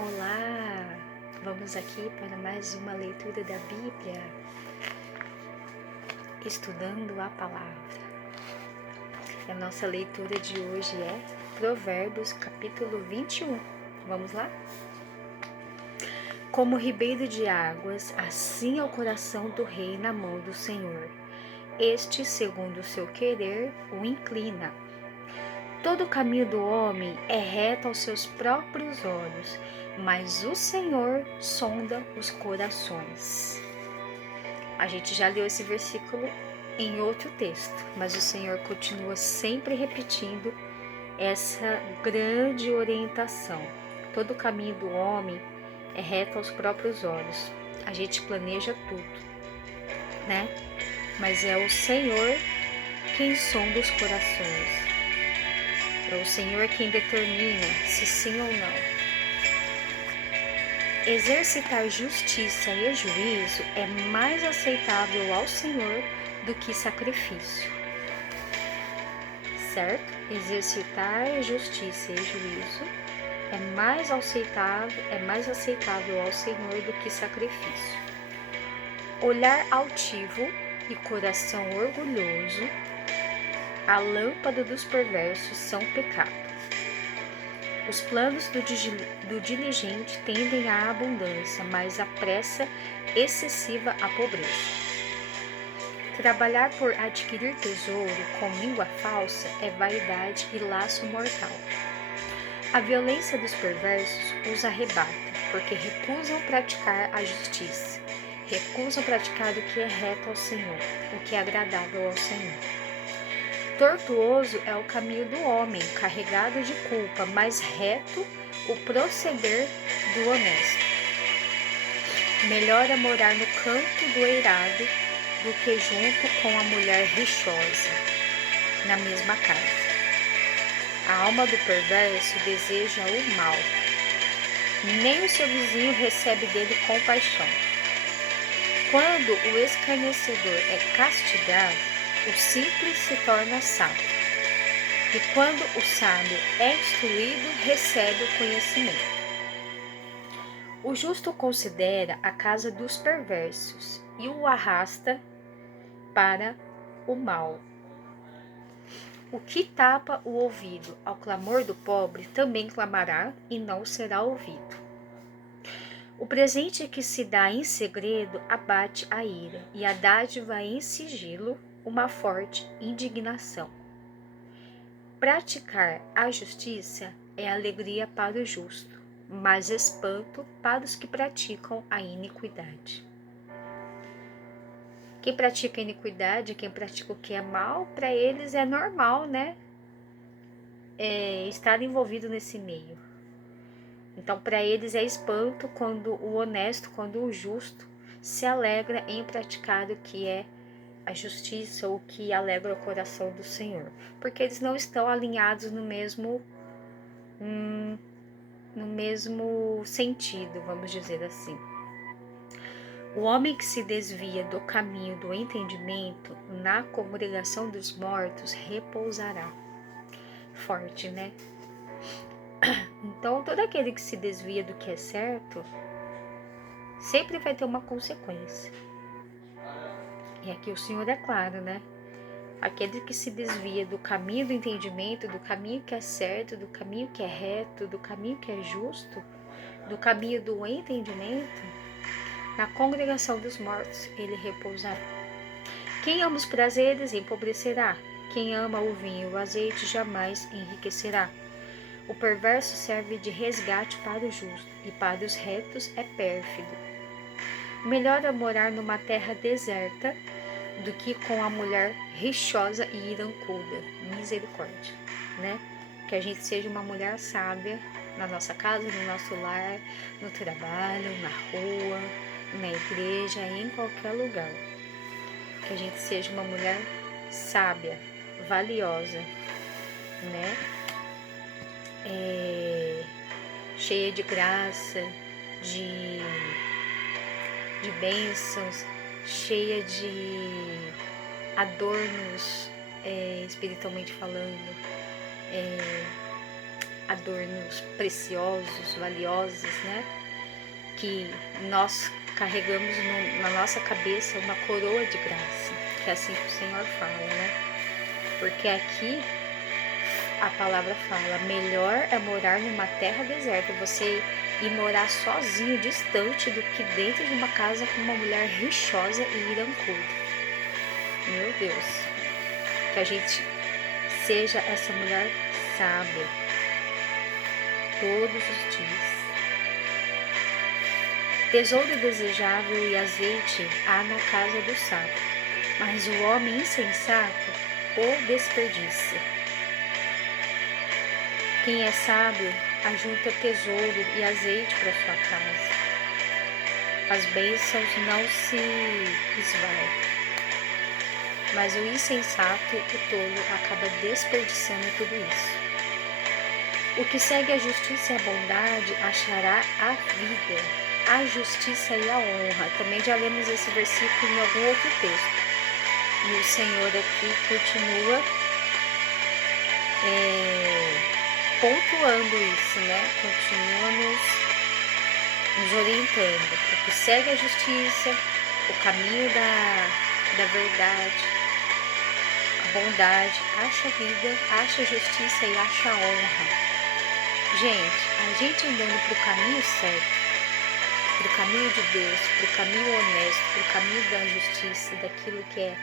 Olá! Vamos aqui para mais uma leitura da Bíblia, estudando a palavra. A nossa leitura de hoje é Provérbios, capítulo 21. Vamos lá? Como ribeiro de águas, assim é o coração do rei na mão do Senhor. Este, segundo o seu querer, o inclina. Todo o caminho do homem é reto aos seus próprios olhos, mas o Senhor sonda os corações. A gente já leu esse versículo em outro texto, mas o Senhor continua sempre repetindo essa grande orientação. Todo o caminho do homem é reto aos próprios olhos. A gente planeja tudo, né? Mas é o Senhor quem sonda os corações. É o Senhor quem determina se sim ou não. Exercitar justiça e juízo é mais aceitável ao Senhor do que sacrifício. Certo? Exercitar justiça e juízo é mais aceitável ao Senhor do que sacrifício. Olhar altivo e coração orgulhoso, a lâmpada dos perversos são pecado. Os planos do diligente tendem à abundância, mas a pressa excessiva à pobreza. Trabalhar por adquirir tesouro com língua falsa é vaidade e laço mortal. A violência dos perversos os arrebata, porque recusam praticar a justiça, recusam praticar o que é reto ao Senhor, o que é agradável ao Senhor. Tortuoso é o caminho do homem, carregado de culpa, mas reto o proceder do honesto. Melhor é morar no canto do eirado do que junto com a mulher rixosa, na mesma casa. A alma do perverso deseja o mal, nem o seu vizinho recebe dele compaixão. Quando o escarnecedor é castigado, o simples se torna sábio, e quando o sábio é instruído, recebe o conhecimento. O justo considera a casa dos perversos e o arrasta para o mal. O que tapa o ouvido ao clamor do pobre também clamará e não será ouvido. O presente que se dá em segredo abate a ira, e a dádiva em sigilo uma forte indignação. Praticar a justiça é alegria para o justo, mas espanto para os que praticam a iniquidade. Quem pratica a iniquidade, quem pratica o que é mal, para eles é normal, né? Estar envolvido nesse meio. Então, para eles é espanto quando o honesto, quando o justo se alegra em praticar o que é a justiça, o que alegra o coração do Senhor, porque eles não estão alinhados no mesmo sentido, vamos dizer assim. O homem que se desvia do caminho do entendimento, na congregação dos mortos repousará. Forte, né? Então, todo aquele que se desvia do que é certo, sempre vai ter uma consequência. E aqui o Senhor é claro, né? Aquele que se desvia do caminho do entendimento, do caminho que é certo, do caminho que é reto, do caminho que é justo, do caminho do entendimento, na congregação dos mortos ele repousará. Quem ama os prazeres empobrecerá. Quem ama o vinho e o azeite jamais enriquecerá. O perverso serve de resgate para o justo, e para os retos é pérfido. Melhor é morar numa terra deserta do que com a mulher rixosa e irancuda. Misericórdia, né? Que a gente seja uma mulher sábia na nossa casa, no nosso lar, no trabalho, na rua, na igreja, em qualquer lugar. Que a gente seja uma mulher sábia, valiosa, né? Cheia de graça, de bênçãos, cheia de adornos, espiritualmente falando, adornos preciosos, valiosos, né? Que nós carregamos na nossa cabeça uma coroa de graça, que é assim que o Senhor fala, né? Porque aqui a palavra fala, melhor é morar numa terra deserta, você ir morar sozinho, distante, do que dentro de uma casa com uma mulher rixosa e irancuda. Meu Deus, que a gente seja essa mulher sábia todos os dias. Tesouro desejável e azeite há na casa do sábio, mas o homem insensato o desperdiça. Quem é sábio ajunta tesouro e azeite para sua casa. As bênçãos não se esvaiam, mas o insensato, o tolo, acaba desperdiçando tudo isso. O que segue a justiça e a bondade achará a vida, a justiça e a honra. Também já lemos esse versículo em algum outro texto. E o Senhor aqui continua pontuando isso, né? Continua nos orientando. O que segue a justiça, o caminho da verdade, a bondade, acha a vida, acha a justiça e acha a honra. Gente, a gente andando para o caminho certo, para o caminho de Deus, para o caminho honesto, para o caminho da justiça, daquilo que é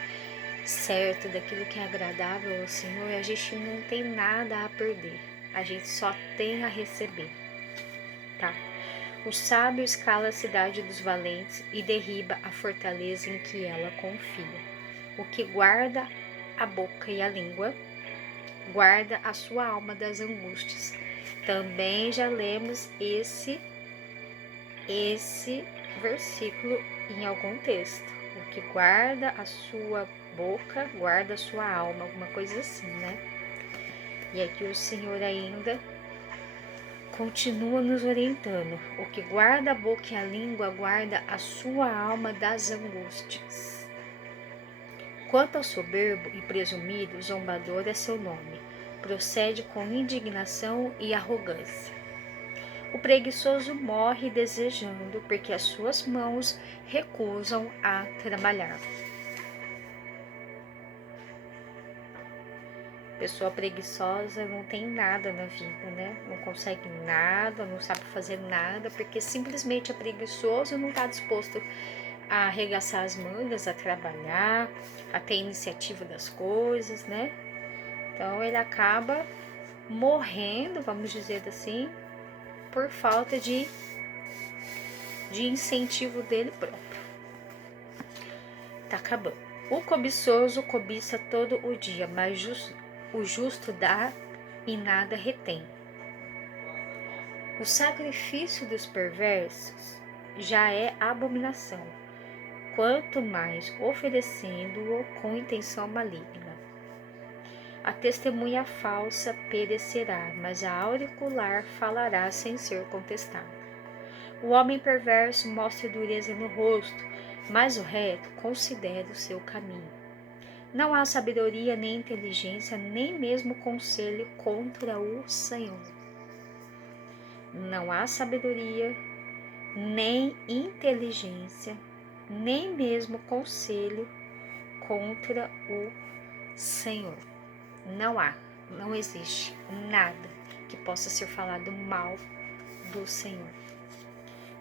certo, daquilo que é agradável ao Senhor, a gente não tem nada a perder, a gente só tem a receber, tá? O sábio escala a cidade dos valentes e derriba a fortaleza em que ela confia. O que guarda a boca e a língua, guarda a sua alma das angústias. Também já lemos esse versículo em algum texto. O que guarda a sua boca, guarda a sua alma, alguma coisa assim, né? E aqui o Senhor ainda continua nos orientando. O que guarda a boca e a língua, guarda a sua alma das angústias. Quanto ao soberbo e presumido, zombador é seu nome. Procede com indignação e arrogância. O preguiçoso morre desejando, porque as suas mãos recusam a trabalhar. Pessoa preguiçosa não tem nada na vida, né? Não consegue nada, não sabe fazer nada, porque simplesmente é preguiçoso, não está disposto a arregaçar as mangas, a trabalhar, a ter iniciativa das coisas, né? Então ele acaba morrendo, vamos dizer assim, por falta de incentivo dele próprio. Tá acabando. O cobiçoso cobiça todo o dia, mas o justo dá e nada retém. O sacrifício dos perversos já é abominação, quanto mais oferecendo-o com intenção maligna. A testemunha falsa perecerá, mas a auricular falará sem ser contestada. O homem perverso mostra dureza no rosto, mas o reto considera o seu caminho. Não há sabedoria nem inteligência, nem mesmo conselho contra o Senhor. Não há sabedoria, nem inteligência, nem mesmo conselho contra o Senhor. Não há, não existe nada que possa ser falado mal do Senhor.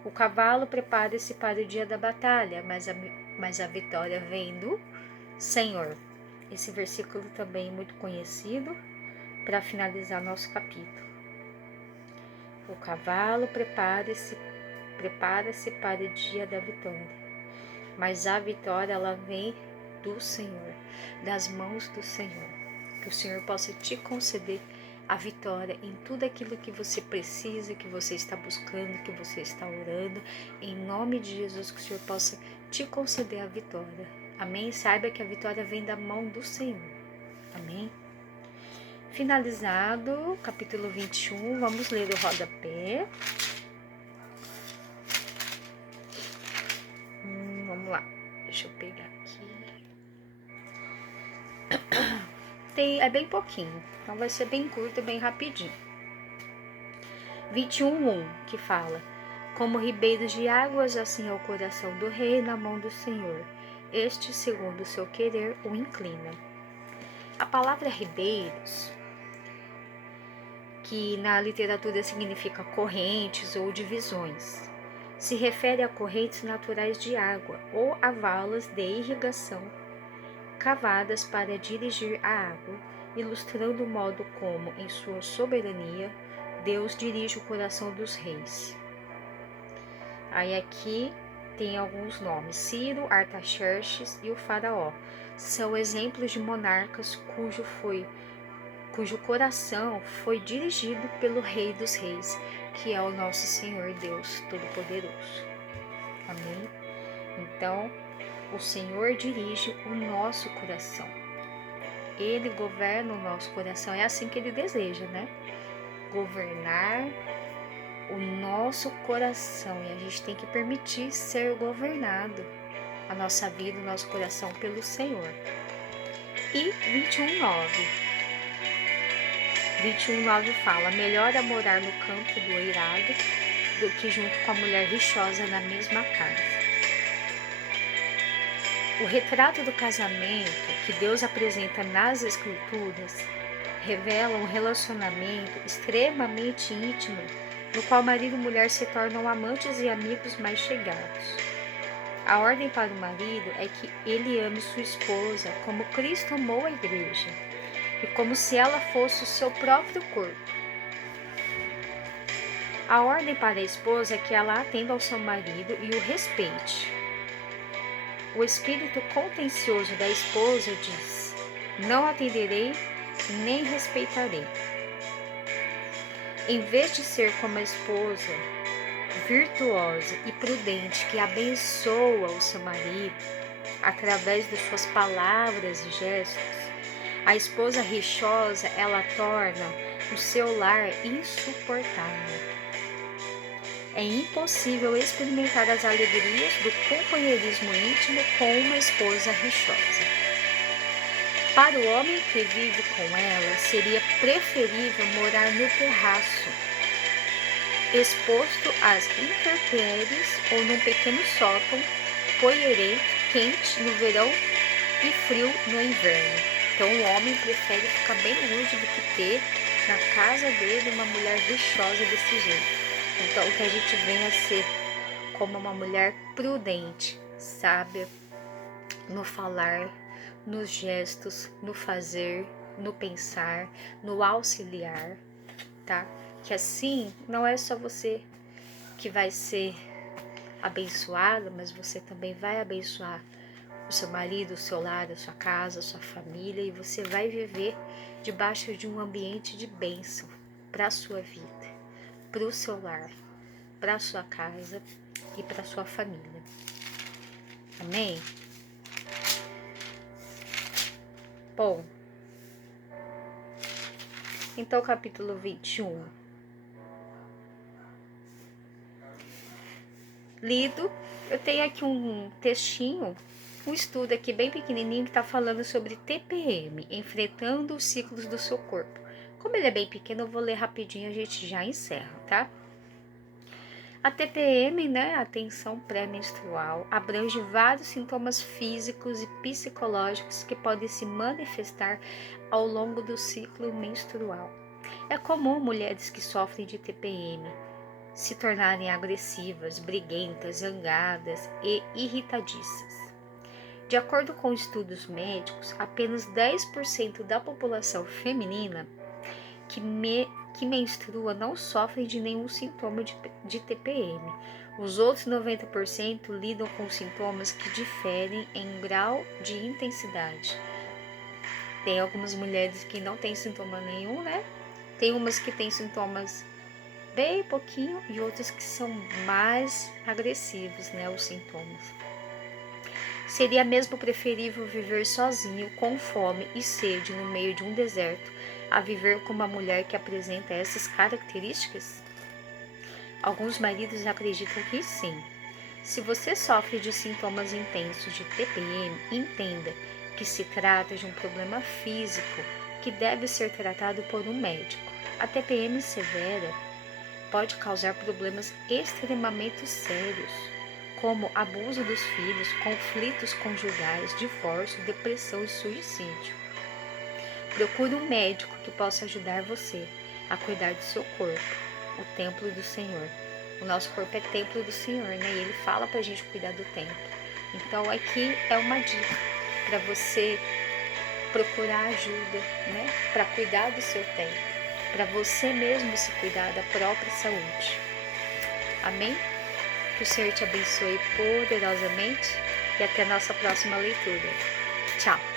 O cavalo prepara-se para o dia da batalha, mas a vitória vem do Senhor. Esse versículo também é muito conhecido para finalizar nosso capítulo. O cavalo prepara-se para o dia da vitória, mas a vitória ela vem do Senhor, das mãos do Senhor. Que o Senhor possa te conceder a vitória em tudo aquilo que você precisa, que você está buscando, que você está orando. Em nome de Jesus, que o Senhor possa te conceder a vitória. Amém? Saiba que a vitória vem da mão do Senhor. Amém? Finalizado, capítulo 21, vamos ler o rodapé. Vamos lá, deixa eu pegar aqui. É bem pouquinho, então vai ser bem curto e bem rapidinho. 21:1, que fala: como ribeiros de águas, assim é o coração do rei na mão do Senhor. Este, segundo o seu querer, o inclina. A palavra ribeiros, que na literatura significa correntes ou divisões, se refere a correntes naturais de água ou a valas de irrigação cavadas para dirigir a água, ilustrando o modo como, em sua soberania, Deus dirige o coração dos reis. Aí aqui tem alguns nomes: Ciro, Artaxerxes e o faraó. São exemplos de monarcas cujo coração foi dirigido pelo Rei dos Reis, que é o nosso Senhor Deus Todo-Poderoso. Amém? Então, o Senhor dirige o nosso coração. Ele governa o nosso coração. É assim que Ele deseja, né? Governar o nosso coração. E a gente tem que permitir ser governado, a nossa vida, o nosso coração, pelo Senhor. E 21:9 fala: melhor é morar no campo do eirado do que junto com a mulher rixosa na mesma casa. O retrato do casamento que Deus apresenta nas Escrituras revela um relacionamento extremamente íntimo, no qual marido e mulher se tornam amantes e amigos mais chegados. A ordem para o marido é que ele ame sua esposa como Cristo amou a igreja e como se ela fosse o seu próprio corpo. A ordem para a esposa é que ela atenda ao seu marido e o respeite. O espírito contencioso da esposa diz: não atenderei nem respeitarei. Em vez de ser como a esposa virtuosa e prudente que abençoa o seu marido através de suas palavras e gestos, a esposa rixosa, ela torna o seu lar insuportável. É impossível experimentar as alegrias do companheirismo íntimo com uma esposa rixosa. Para o homem que vive com ela, seria preferível morar no terraço, exposto às intempéries ou num pequeno sótão poeirento, quente no verão e frio no inverno. Então o homem prefere ficar bem longe do que ter na casa dele uma mulher rixosa desse jeito. Então que a gente venha a ser como uma mulher prudente, sábia no falar, nos gestos, no fazer, no pensar, no auxiliar, tá? Que assim não é só você que vai ser abençoada, mas você também vai abençoar o seu marido, o seu lar, a sua casa, a sua família, e você vai viver debaixo de um ambiente de bênção para a sua vida, para o seu lar, para a sua casa e para a sua família. Amém? Bom, então capítulo 21. Lido, eu tenho aqui um textinho, um estudo aqui bem pequenininho que está falando sobre TPM, enfrentando os ciclos do seu corpo. Como ele é bem pequeno, eu vou ler rapidinho e a gente já encerra, tá? A TPM, né, a tensão pré-menstrual, abrange vários sintomas físicos e psicológicos que podem se manifestar ao longo do ciclo menstrual. É comum mulheres que sofrem de TPM se tornarem agressivas, briguentas, zangadas e irritadiças. De acordo com estudos médicos, apenas 10% da população feminina que menstrua não sofrem de nenhum sintoma de TPM. Os outros 90% lidam com sintomas que diferem em grau de intensidade. Tem algumas mulheres que não têm sintoma nenhum, né? Tem umas que têm sintomas bem pouquinho e outras que são mais agressivos, né, os sintomas. Seria mesmo preferível viver sozinho, com fome e sede no meio de um deserto, a viver com uma mulher que apresenta essas características? Alguns maridos acreditam que sim. Se você sofre de sintomas intensos de TPM, entenda que se trata de um problema físico que deve ser tratado por um médico. A TPM severa pode causar problemas extremamente sérios, como abuso dos filhos, conflitos conjugais, divórcio, depressão e suicídio. Procure um médico que possa ajudar você a cuidar do seu corpo, o templo do Senhor. O nosso corpo é templo do Senhor, né? E Ele fala pra gente cuidar do templo. Então aqui é uma dica para você procurar ajuda, né? Para cuidar do seu templo, para você mesmo se cuidar da própria saúde. Amém? Que o Senhor te abençoe poderosamente e até a nossa próxima leitura. Tchau!